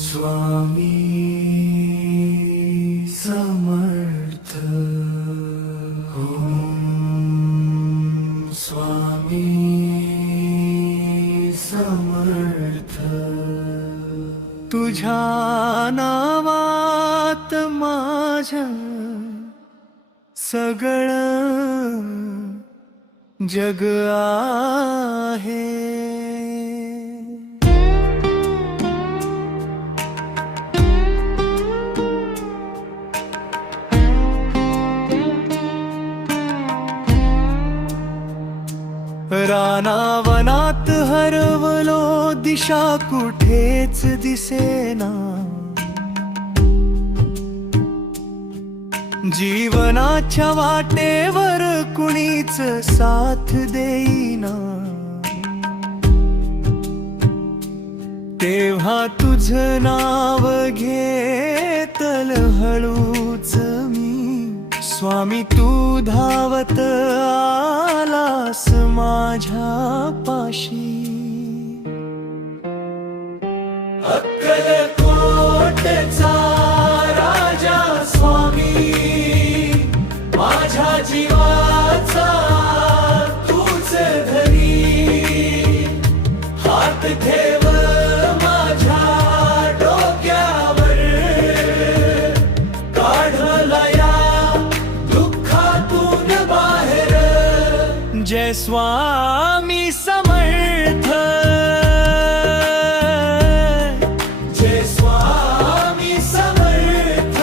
स्वामी समर्थ। स्वामी समर्थ। तुझ्या नावात माझ्या सगळं जग आहे। रानावनात हरवलो, दिशा कुठेच दिसेना। जीवनाच्या वाटेवर कुणीच साथ देईना। तेव्हा तुझं नाव घेतल हळूच मी। स्वामी तू धावत आलास माझ्या पाशी। अक्कलकोटचा राजा स्वामी, माझ्या जीवाचा तूच धरी। हात ठेव माझ्या डोक्यावर, काढला या दुःखातून बाहेर। जय स्वामी समर्थ। जय स्वामी समर्थ।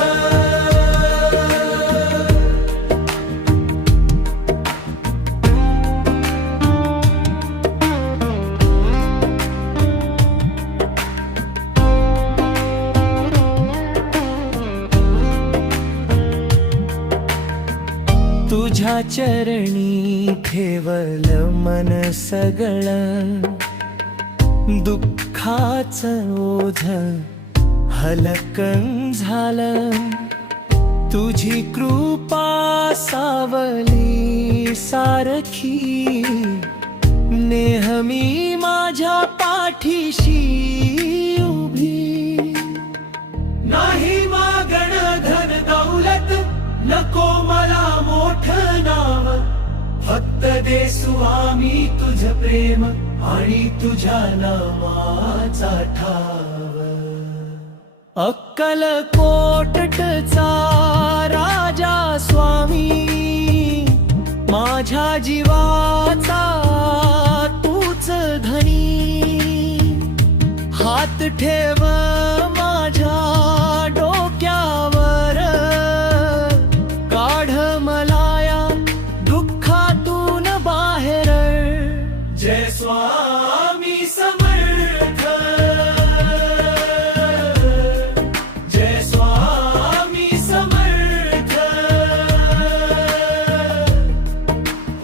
तुझ्या चरणी ठेवल मन सगळं। दुःखाचं ओझ हलकं झालं। तुझी कृपा सावली सारखी, नेहमी माझ्या पाठीशी उभी। नाही मागण धन दौलत, नको मला मोठं नाव। फक्त दे स्वामी तुझ प्रेम आणि तुझ्या नामाचा ठाव। अक्कलकोटचा राजा स्वामी, माझ्या जीवाचा तूच धनी। हात ठेव माझ्या डोक्यावर, काढ मला या दुःखातून बाहेर। जय स्वामी समर्थ। जय स्वामी समर्थ।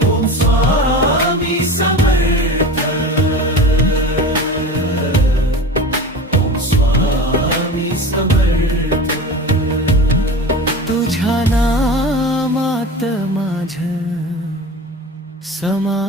ओम स्वामी समर्थ। ओम स्वामी समर्थ। तुझ्या नामात माझं समा